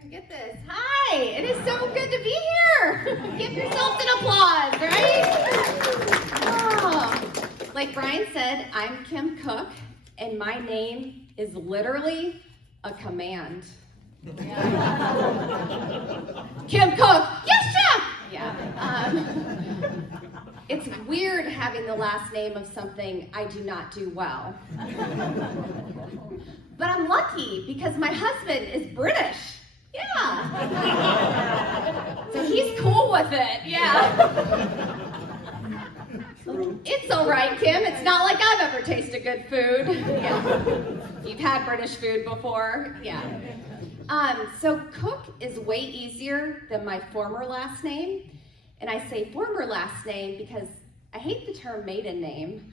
can get this. Hi, it is so good to be here. Give yourselves an applause, right? Oh. Like Brian said, I'm Kim Cook, and my name is literally a command. Kim Cook, yes, chef! Yeah. It's weird having the last name of something I do not do well. But I'm lucky because my husband is British. Yeah. So he's cool with it, yeah. It's all right, Kim. It's not like I've ever tasted good food. Yeah. You've had British food before, yeah. So Cook is way easier than my former last name. And I say former last name because I hate the term maiden name.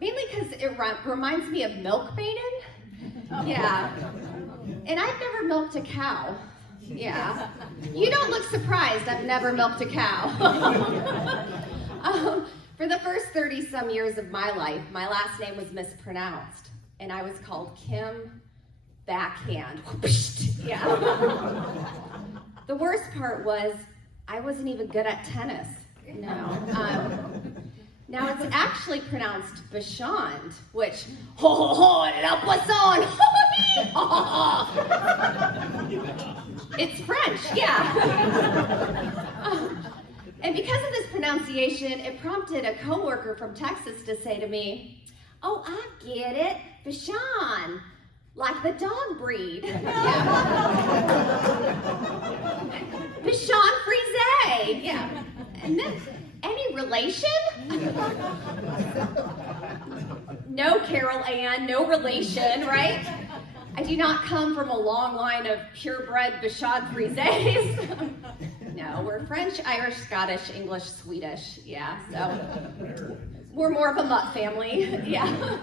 Mainly because it reminds me of milk maiden. Yeah. And I've never milked a cow. Yeah. You don't look surprised I've never milked a cow. For the first 30-some years of my life, my last name was mispronounced. And I was called Kim Backhand. Yeah. The worst part was I wasn't even good at tennis. No. Now it's actually pronounced Bashand, which la poisson, it's French, yeah. And because of this pronunciation, it prompted a coworker from Texas to say to me, "Oh, I get it, Bashand, like the dog breed." Yeah. Bashand Frise, yeah. And then, any relation? No, Carol Ann, no relation, right? I do not come from a long line of purebred Bashand Frises. No, we're French, Irish, Scottish, English, Swedish, yeah, so we're more of a mutt family, yeah.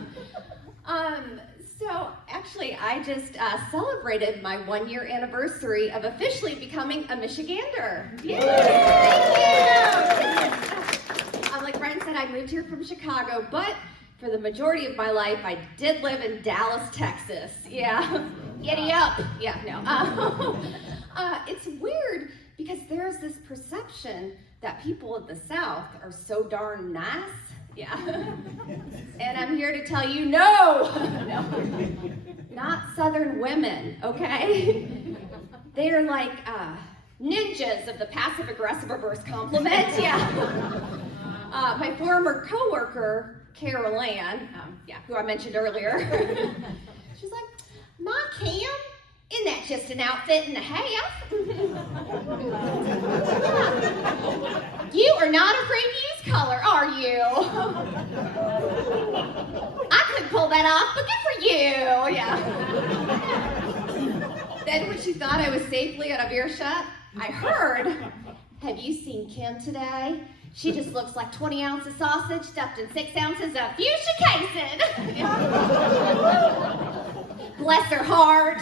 So actually, I just celebrated my 1-year anniversary of officially becoming a Michigander. Yay! Thank you! Like Brian said, I moved here from Chicago, but for the majority of my life, I did live in Dallas, Texas. Yeah, giddy up. Yeah, no. It's weird because there's this perception that people in the South are so darn nice. Yeah. And I'm here to tell you, no, not Southern women, okay? They are like ninjas of the passive-aggressive reverse compliment, yeah. My former coworker, Carol Ann, who I mentioned earlier, she's like, "Ma, Cam, isn't that just an outfit and a half?" You are not afraid to use color, are you? I couldn't pull that off, but good for you, yeah. Then when she thought I was safely out of earshot, I heard, "Have you seen Kim today? She just looks like 20 ounces sausage stuffed in 6 ounces of fuchsia casein." Bless her heart.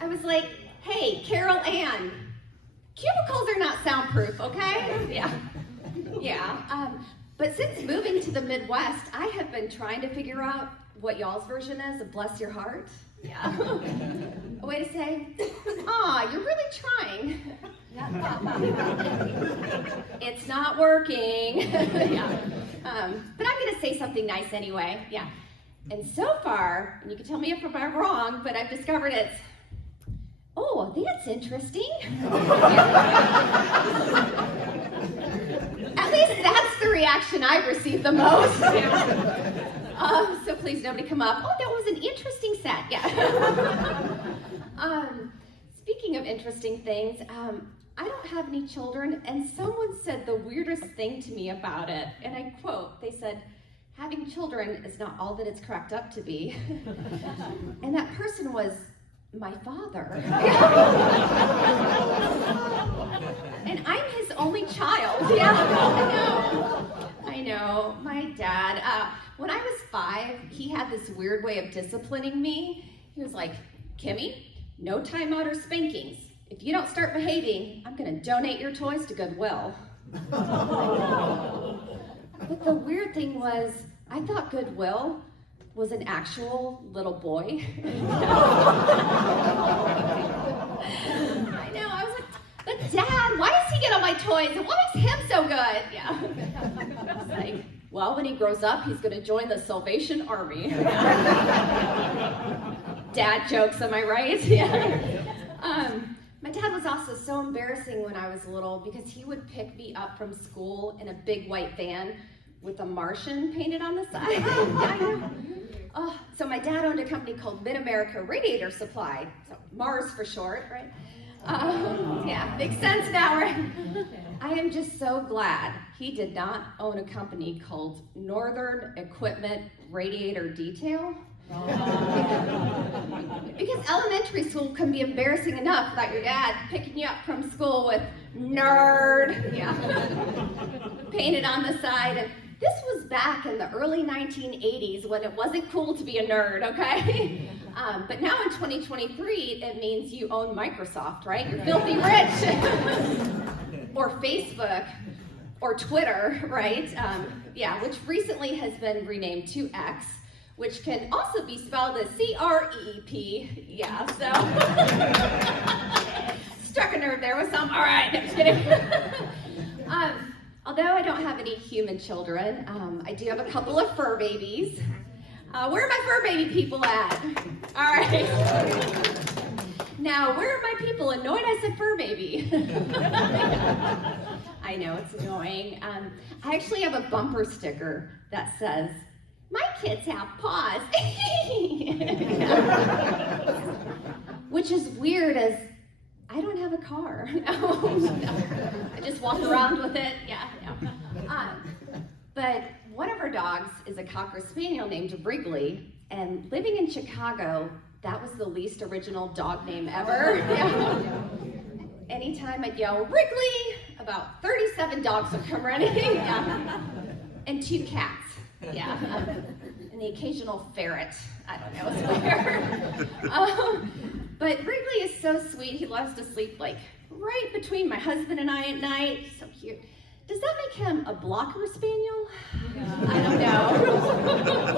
I was like, "Hey, Carol Ann, cubicles are not soundproof, okay?" Yeah. But since moving to the Midwest, I have been trying to figure out what y'all's version is of bless your heart. Yeah. A way to say, "Aw, you're really trying." It's not working. Yeah. But I'm going to say something nice anyway. Yeah. And so far, and you can tell me if I'm wrong, but I've discovered it's, "Oh, that's interesting." At least that's the reaction I've received the most. So please, nobody come up. "Oh, that was an interesting set." Yeah. Speaking of interesting things, I don't have any children, and someone said the weirdest thing to me about it, and I quote, they said, "Having children is not all that it's cracked up to be." And that person was my father. And I'm his only child. Yeah, I know. My dad, when I was 5, he had this weird way of disciplining me. He was like, "Kimmy, no timeout or spankings. If you don't start behaving, I'm going to donate your toys to Goodwill." But the weird thing was, I thought Goodwill was an actual little boy. boys, and what makes him so good? Yeah. It's like, well, when he grows up, he's going to join the Salvation Army. Dad jokes, am I right? Yeah. My dad was also so embarrassing when I was little because he would pick me up from school in a big white van with a Martian painted on the side. Oh, so my dad owned a company called Mid-America Radiator Supply, so Mars for short, right? Yeah, makes sense now, right? I am just so glad he did not own a company called Northern Equipment Radiator Detail. Because elementary school can be embarrassing enough without your dad picking you up from school with nerd, yeah, painted on the side. And this was back in the early 1980s when it wasn't cool to be a nerd, okay? But now in 2023, it means you own Microsoft, right? You're filthy rich. Or Facebook, or Twitter, right? Yeah, which recently has been renamed to X, which can also be spelled as C-R-E-E-P. Yeah, so. Struck a nerve there with some, all right, no, just kidding. Although I don't have any human children, I do have a couple of fur babies. Where are my fur baby people at? All right. Now, where are my people? Annoyed I said fur baby. I know, it's annoying. I actually have a bumper sticker that says, my kids have paws. Which is weird as I don't have a car. I just walk around with it. Yeah. But one of our dogs is a Cocker Spaniel named Wrigley, and living in Chicago, that was the least original dog name ever. Yeah. Anytime I'd yell, Wrigley, about 37 dogs would come running. Yeah. And 2 cats. Yeah. And the occasional ferret. I don't know, it's weird. But Wrigley is so sweet. He loves to sleep like right between my husband and I at night. So cute. Does that make him a blocker spaniel? I don't know.